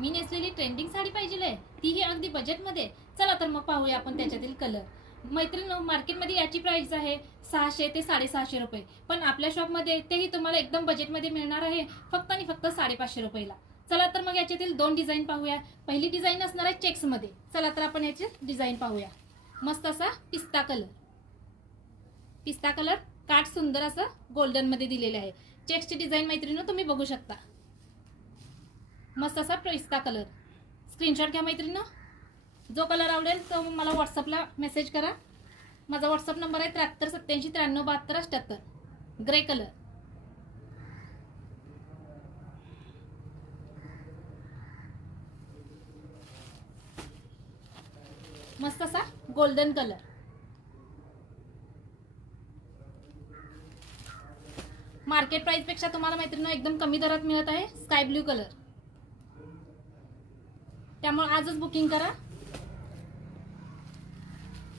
मी नेसलेली trending sari पाहिजे आहे, तीही अगदी बजेटमध्ये. चला तर मग पाहूया आपण त्याच्यातील कलर. मैत्रिणी, मार्केटमध्ये याची प्राइस आहे 600 ते 650 रुपये, पण आपल्या शॉपमध्ये तेही तुम्हाला एकदम बजेटमध्ये मिळणार आहे, फक्त आणि फक्त 550 रुपयाला. चला तर मग याच्यातील दोन डिझाईन पाहूया. पहिली डिझाईन असणार आहे चेक्समध्ये. चला तर आपण याची डिझाईन पाहूया. मस्त असा पिस्ता कलर, पिस्ता कलर काठ सुंदर असं गोल्डन मध्ये दिलेले आहे. चेक्सची डिझाईन मैत्रिणी तुम्ही बघू शकता. मस्त असा पिस्ता कलर. स्क्रीनशॉट घ्या मैत्रिणी. जो कलर आवडेल तो मला व्हॉट्सअपला मेसेज करा. माझा व्हॉट्सअप नंबर आहे 7387939278. ग्रे कलर, मस्त असा गोल्डन कलर. मार्केट प्राइस पेक्षा तुम्हाला मैत्रिणी एकदम कमी दरात मिळत आहे. स्काय ब्ल्यू कलर, त्यामुळे आजच बुकिंग करा.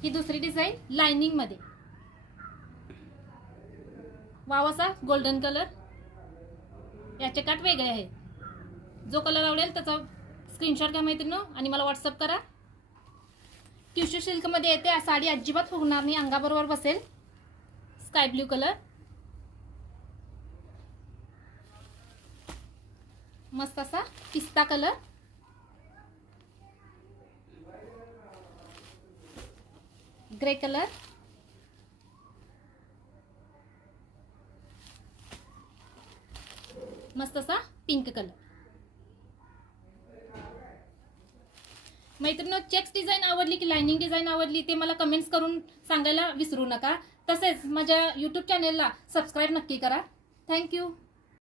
ही दुसरी डिझाईन लाइनिंग मध्ये. वाव असा गोल्डन कलर. याचे काठ वेगळे आहेत. जो कलर आवडेल त्याचा स्क्रीनशॉट घ्या मैत्रिणी आणि मला व्हॉट्सअप करा. टिश्यू सिल्क मध्ये येते. साडी अजिबात फुगणार नाही, अंगाबरोबर बसेल. स्काय ब्ल्यू कलर, मस्त असा पिस्ता कलर, ग्रे कलर, मस्त असा पिंक कलर. मैत्रिणी, चेक्स डिझाईन आवडली की लाइनिंग डिझाईन आवडली ते मला कमेंट्स करून सांगायला विसरू नका. तसेच माझ्या यूट्यूब चॅनेलला सबस्क्राईब नक्की करा. थँक्यू.